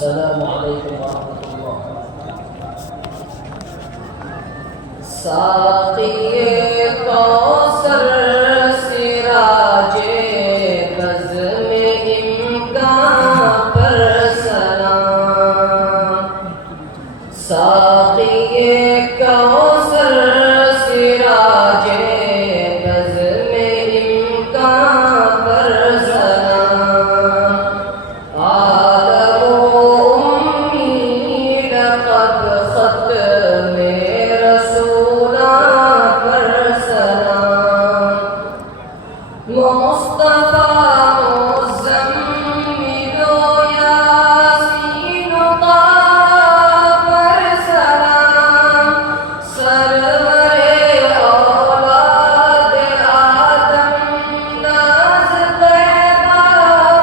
अस्सलामु अलैकुम वरहमतुल्लाह। साक़िए कौसर सिराजे बज़्म इम्कां पर सलाम। साक़िए कौसर सिराजे बज़्म इम्कां पर सलाम। आलमो उम्मी लक़ब ख़त्मे रसूला पर सलाम। मुस्तफ़ा मुज़म्मिलो यासीन पर सलाम। सरवरे औलाद आदम नाज़ तैबा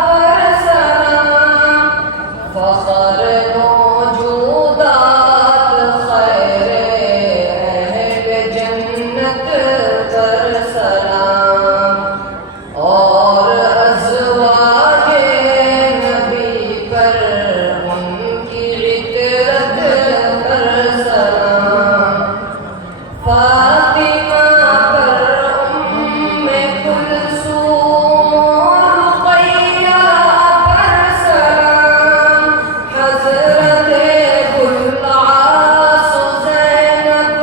पर सलाम। फ़ख़्र मौजूदात ख़ैरे अहल जन्नत पर सलाम। और अज़वाजे नबी पर उनकी इतरत पर सलाम। फ़ातिमा पर उम्मे कुलसूम रुक़ैया पर सलाम। हज़रते गुलआस ज़ैनब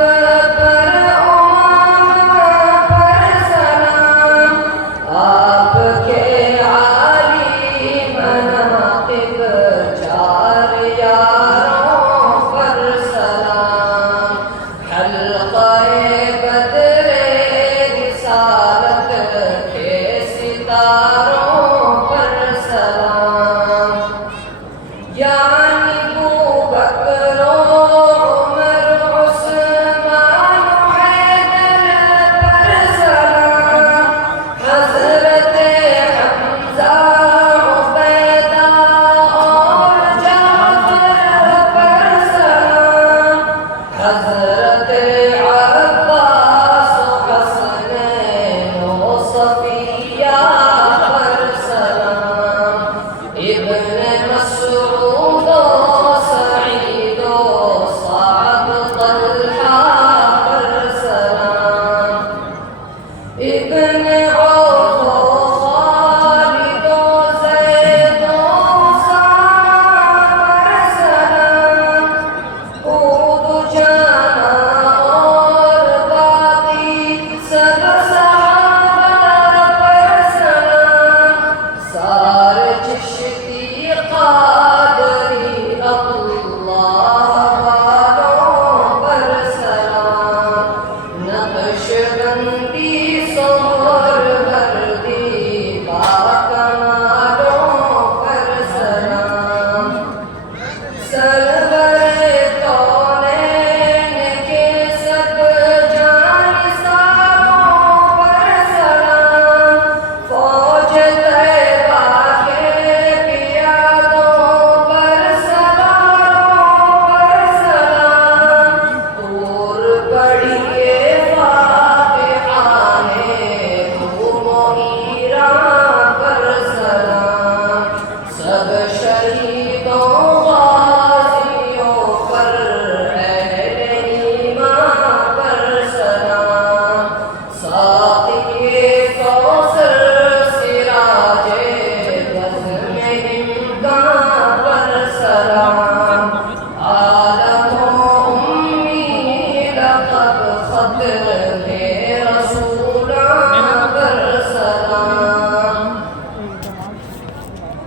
पर उमामा पर सलाम। आपके आली मनाक़िब चार यारों पर सलाम। हल्क़ए बदरे रिसालत के सितारों